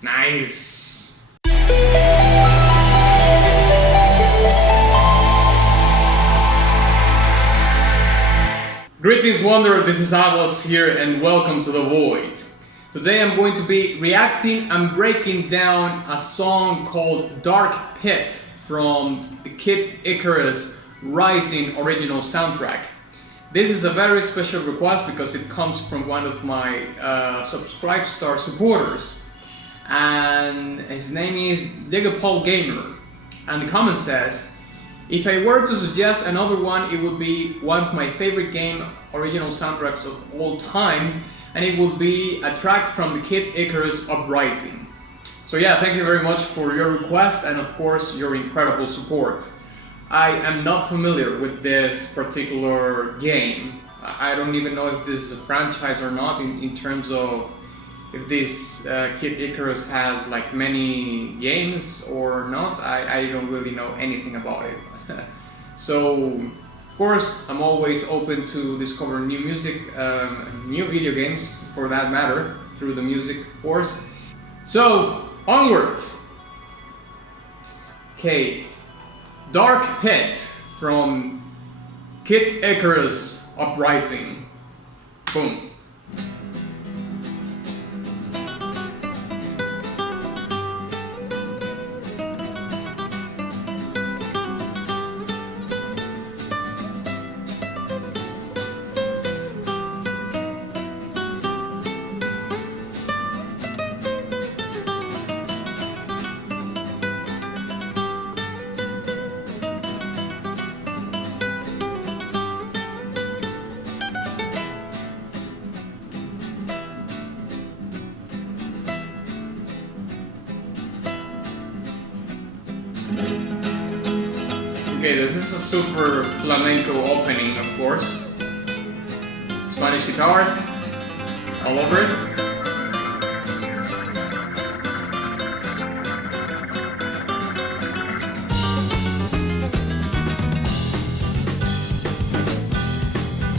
Nice. Greetings Wanderer, this is Atlas here and welcome to The Void. Today I'm going to be reacting and breaking down a song called Dark Pit from the Kid Icarus Rising original soundtrack. This is a very special request because it comes from one of my Subscribe Star supporters, and his name is Digapol Gamer, and the comment says, if I were to suggest another one, it would be one of my favorite game original soundtracks of all time, and it would be a track from the Kid Icarus Uprising. So yeah, thank you very much for your request and of course your incredible support. I am not familiar with this particular game. I don't even know if this is a franchise or not in terms of if this Kid Icarus has like many games or not. I don't really know anything about it. So, of course, I'm always open to discover new music, new video games for that matter, through the music, of course. So, onward! Okay, Dark Pit from Kid Icarus Uprising. Boom. Okay, this is a super flamenco opening, of course. Spanish guitars all over it.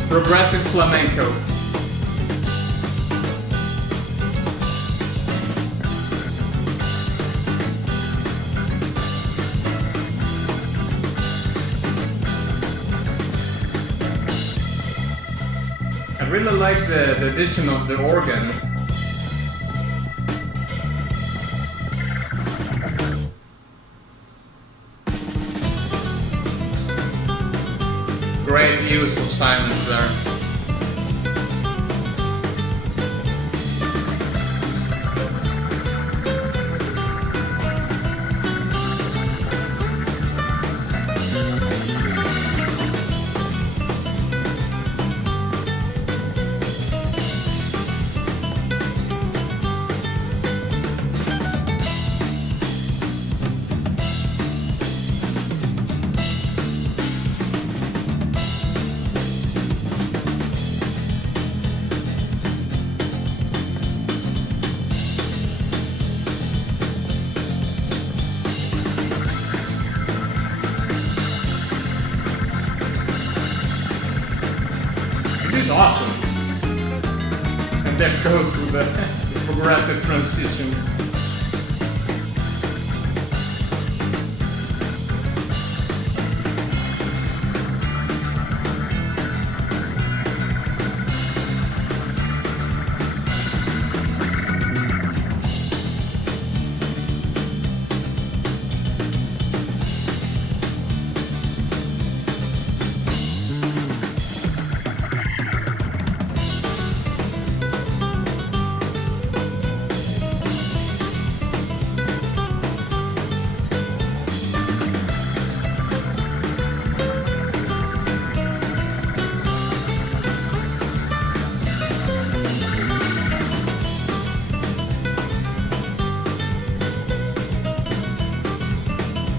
Progressive flamenco. I really like the addition of the organ. Great use of silence there. This is awesome. And there goes with the progressive transition.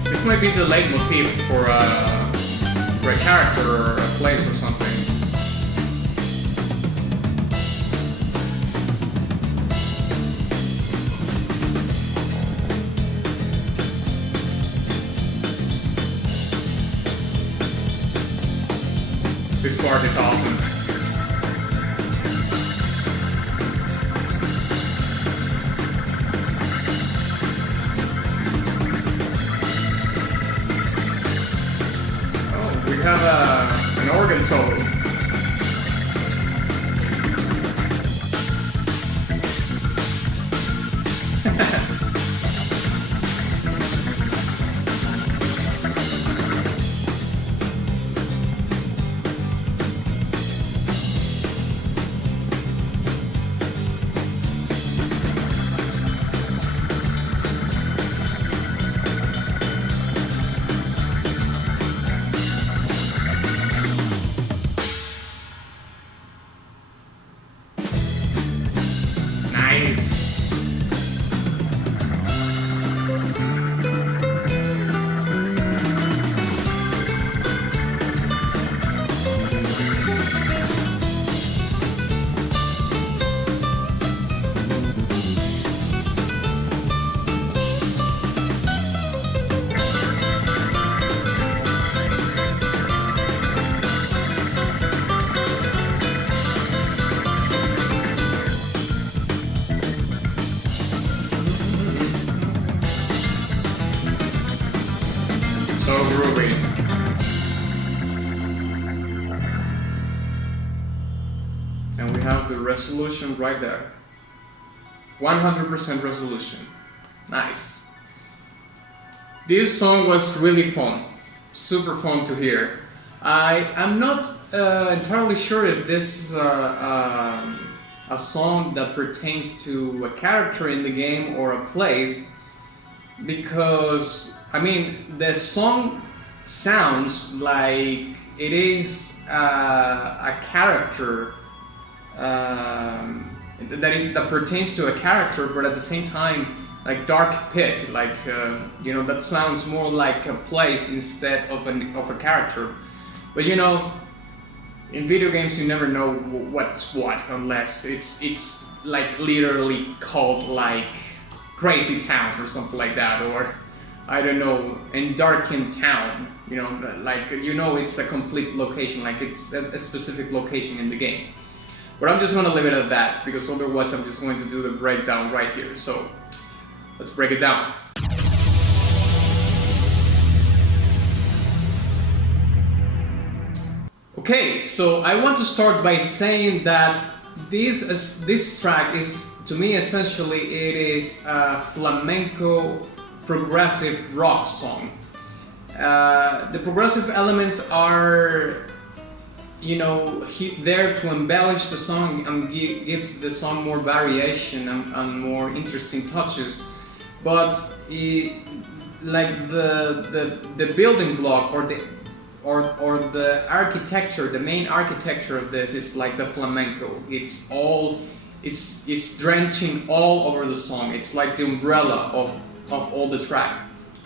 This might be the leitmotif for a character or a place or something. This part is awesome. the solo. Nice. So groovy. And we have the resolution right there. 100% resolution. Nice. This song was really fun. Super fun to hear. I'm not entirely sure if this is a song that pertains to a character in the game or a place, because I mean the song sounds like it is a character that pertains to a character, but at the same time like Dark Pit, like you know, that sounds more like a place instead of a character. But you know, in video games you never know what's what unless it's like literally called like Crazy Town or something like that, or I don't know, in Darkened Town, you know, like, you know, it's a complete location, like it's a specific location in the game. But I'm just gonna leave it at that, because otherwise I'm just going to do the breakdown right here. So let's break it down. Okay, so I want to start by saying that this track is, to me, essentially it is a flamenco progressive rock song. The progressive elements are, you know, there to embellish the song and gives the song more variation and more interesting touches. But like the building block or the architecture, the main architecture of this is like the flamenco. It's drenching all over the song. It's like the umbrella of all the track,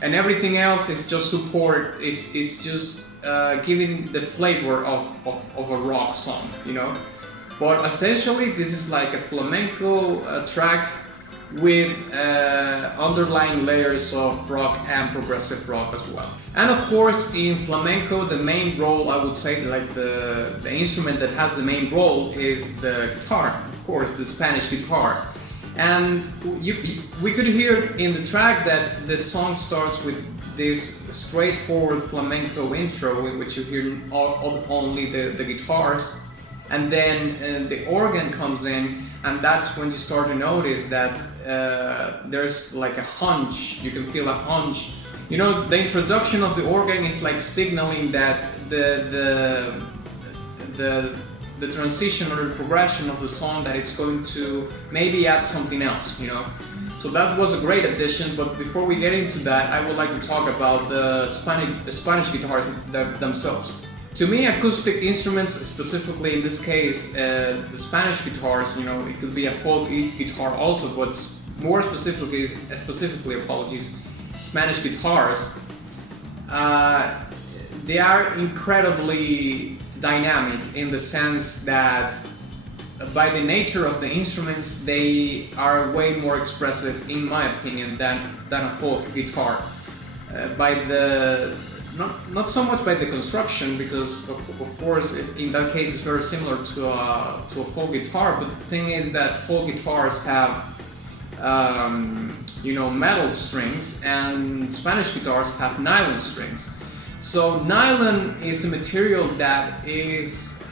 and everything else is just support. Is just giving the flavor of a rock song, you know. But essentially, this is like a flamenco track with underlying layers of rock and progressive rock as well. And of course, in flamenco, the main role, I would say, like the instrument that has the main role is the guitar, of course, the Spanish guitar. And we could hear in the track that the song starts with this straightforward flamenco intro, in which you hear only the guitars, and then the organ comes in, and that's when you start to notice that there's like a hunch. You can feel a hunch. You know, the introduction of the organ is like signaling that the transition or the progression of the song, that it's going to maybe add something else, you know. So that was a great addition. But before we get into that, I would like to talk about the Spanish guitars themselves. To me, acoustic instruments, specifically in this case, the Spanish guitars, you know, it could be a folk guitar also, but more specifically, apologies, Spanish guitars, they are incredibly dynamic in the sense that by the nature of the instruments, they are way more expressive, in my opinion, than a folk guitar. Not so much by the construction, because of course in that case it's very similar to a folk guitar, but the thing is that folk guitars have you know, metal strings, and Spanish guitars have nylon strings. So nylon is a material that is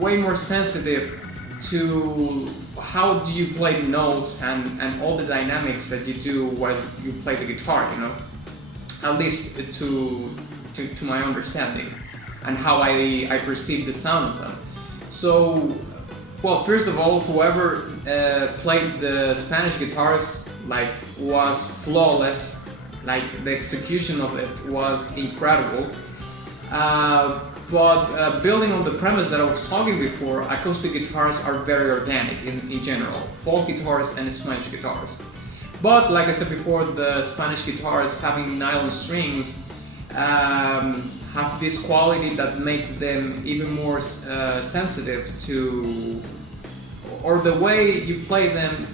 way more sensitive to how do you play the notes and all the dynamics that you do while you play the guitar, you know, at least to my understanding and how I perceive the sound of them. So, well, first of all, whoever played the Spanish guitars like was flawless. Like the execution of it was incredible. But building on the premise that I was talking before, acoustic guitars are very organic in general, folk guitars and Spanish guitars. But like I said before, the Spanish guitars having nylon strings have this quality that makes them even more sensitive to, or the way you play them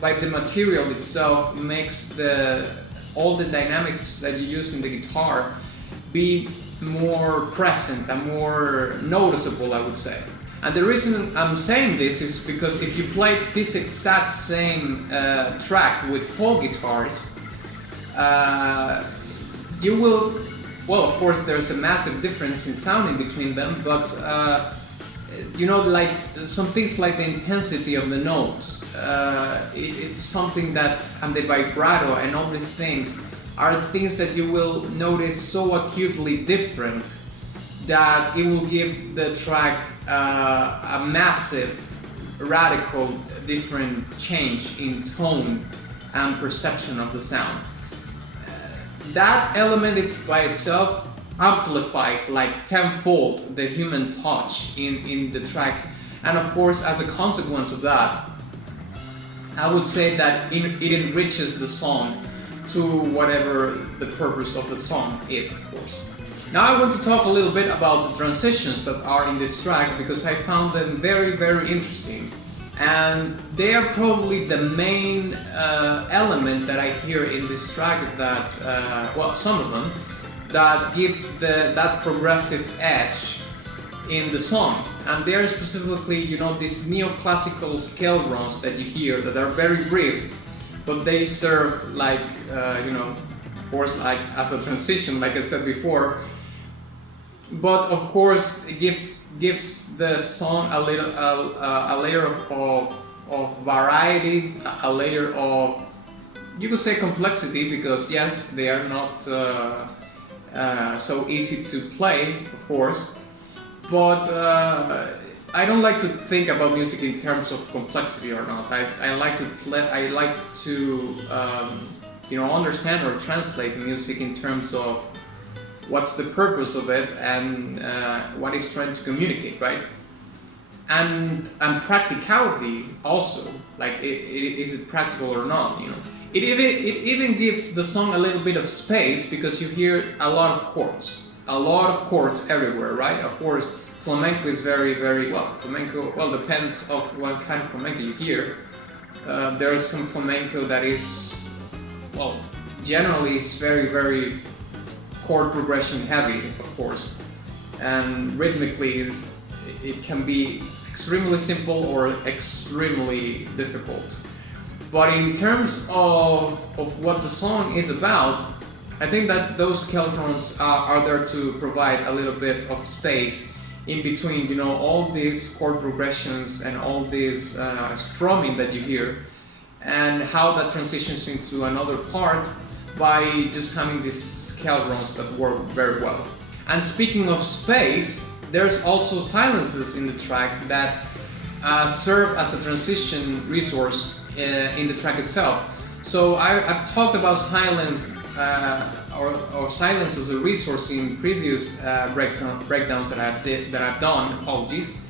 by the material itself makes all the dynamics that you use in the guitar be more present and more noticeable, I would say. And the reason I'm saying this is because if you play this exact same track with folk guitars, you will, well, of course there's a massive difference in sounding between them, but you know, like some things like the intensity of the notes, it's something that, and the vibrato and all these things are things that you will notice so acutely different that it will give the track a massive, radical, different change in tone and perception of the sound. That element by itself amplifies like tenfold the human touch in the track, and of course as a consequence of that, I would say that it enriches the song to whatever the purpose of the song is, of course. Now I want to talk a little bit about the transitions that are in this track because I found them very, very interesting, and they are probably the main element that I hear in this track that, well, some of them, that gives that progressive edge in the song. And they are specifically, you know, these neoclassical scale runs that you hear that are very brief, but they serve like, you know, of course, like as a transition, like I said before. But of course, it gives the song a little a layer of variety, a layer of, you could say, complexity, because yes, they are not so easy to play, of course, but I don't like to think about music in terms of complexity or not. I like to play. I like to you know, understand or translate music in terms of what's the purpose of it and what it's trying to communicate, right? And practicality also, like is it practical or not? You know, it even gives the song a little bit of space because you hear a lot of chords everywhere, right? Of course, flamenco is very, very, well, flamenco, well, depends of what kind of flamenco you hear. There is some flamenco that is, well, generally is very, very chord progression heavy, of course, and rhythmically it can be extremely simple or extremely difficult. But in terms of what the song is about, I think that those keltrons are there to provide a little bit of space in between, you know, all these chord progressions and all this strumming that you hear, and how that transitions into another part by just having these keltrons that work very well. And speaking of space, there's also silences in the track that serve as a transition resource in the track itself. So I've talked about silence or silence as a resource in previous breakdowns that I've done. Apologies.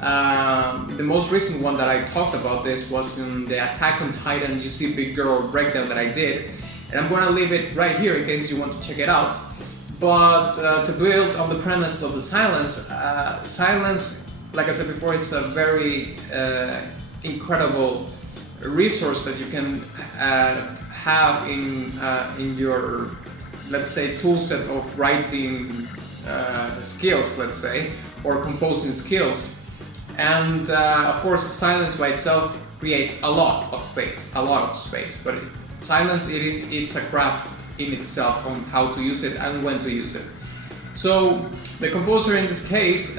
The most recent one that I talked about this was in the Attack on Titan You See Big Girl breakdown that I did, and I'm going to leave it right here in case you want to check it out. But to build on the premise of the silence, like I said before, it's a very incredible resource that you can have in your, let's say, tool set of writing skills, let's say, or composing skills. And of course, silence by itself creates a lot of space, but silence, it's a craft in itself on how to use it and when to use it. So the composer in this case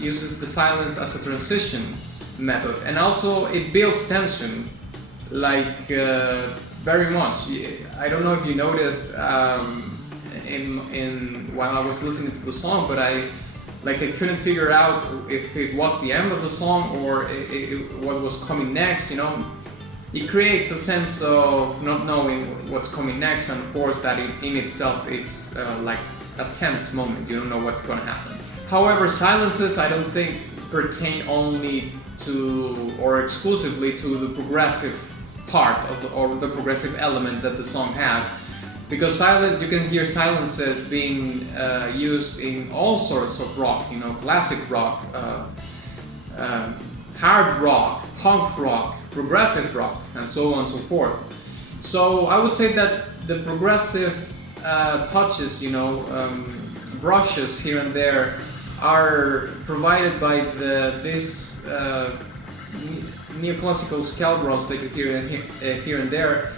uses the silence as a transition method, and also it builds tension, like very much. I don't know if you noticed in while I was listening to the song, but I couldn't figure out if it was the end of the song or what was coming next. You know, it creates a sense of not knowing what's coming next, and of course that in itself it's like a tense moment. You don't know what's going to happen. However, silences I don't think pertain only to or exclusively to the progressive part of or the progressive element that the song has, because you can hear silences being used in all sorts of rock. You know, classic rock, hard rock, punk rock, progressive rock, and so on and so forth. So I would say that the progressive touches, you know, brushes here and there, are provided by this neoclassical scale drums that you hear here and there,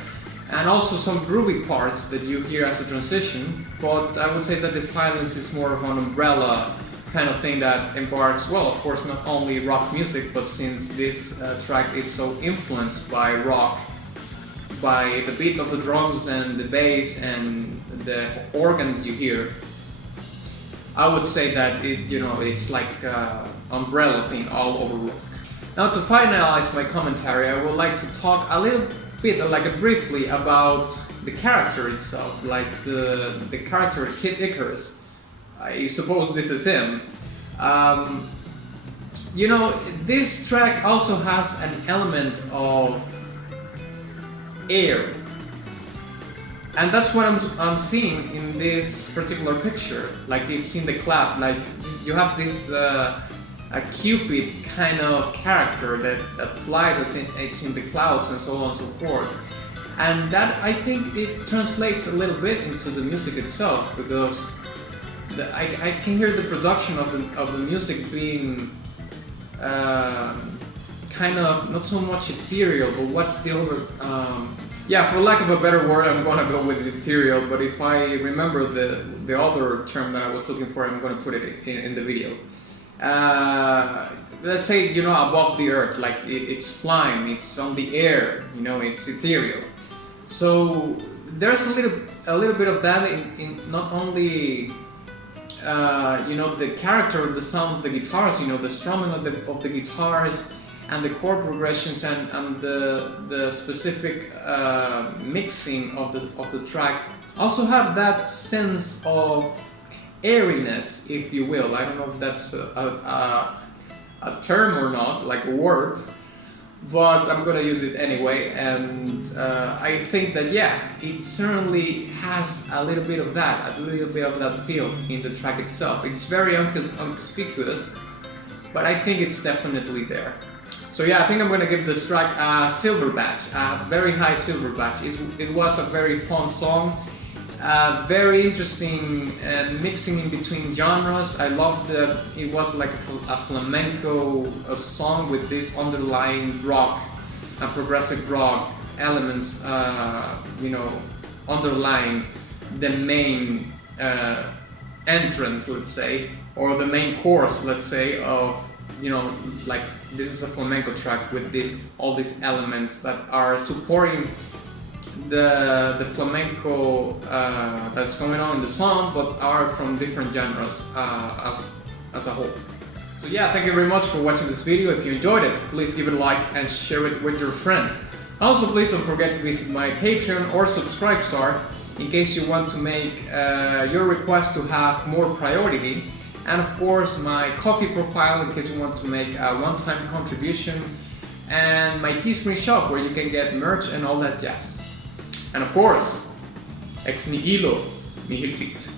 and also some groovy parts that you hear as a transition. But I would say that the silence is more of an umbrella kind of thing that embarks, well, of course, not only rock music, but since this track is so influenced by rock, by the beat of the drums and the bass and the organ you hear, I would say that it's like an umbrella thing all over rock. Now, to finalize my commentary, I would like to talk a little bit, briefly, about the character itself, like the character Kid Icarus. I suppose this is him. You know, this track also has an element of air, and that's what I'm seeing in this particular picture. Like, it's in the cloud. Like, you have this a Cupid kind of character that flies as it's in the clouds and so on and so forth. And that, I think, it translates a little bit into the music itself, because I can hear the production of the music being kind of not so much ethereal, but what's the other? Yeah, for lack of a better word, I'm gonna go with ethereal. But if I remember the other term that I was looking for, I'm gonna put it in the video. Let's say, you know, above the earth, like it's flying, it's on the air, you know, it's ethereal. So there's a little bit of that in not only you know, the character, the sound of the guitars, you know, the strumming of the guitars and the chord progressions and the specific mixing of the track also have that sense of airiness, if you will. I don't know if that's a term or not, like a word, but I'm gonna use it anyway. And I think that, yeah, it certainly has a little bit of that feel in the track itself. It's very unconspicuous, but I think it's definitely there. So yeah, I think I'm gonna give this track a silver badge, a very high silver badge. It was a very fun song. Very interesting mixing in between genres. I loved that it was like a flamenco song with this underlying rock and progressive rock elements, you know, underlying the main entrance, let's say, or the main chorus, let's say, of, you know, like this is a flamenco track with all these elements that are supporting the flamenco that's going on in the song, but are from different genres as a whole. So yeah, thank you very much for watching this video. If you enjoyed it, please give it a like and share it with your friend. Also, please don't forget to visit my Patreon or Subscribe Star in case you want to make your request to have more priority, and of course my Ko-fi profile in case you want to make a one-time contribution, and my Teespring shop where you can get merch and all that jazz. And of course, ex nihilo nihil fit.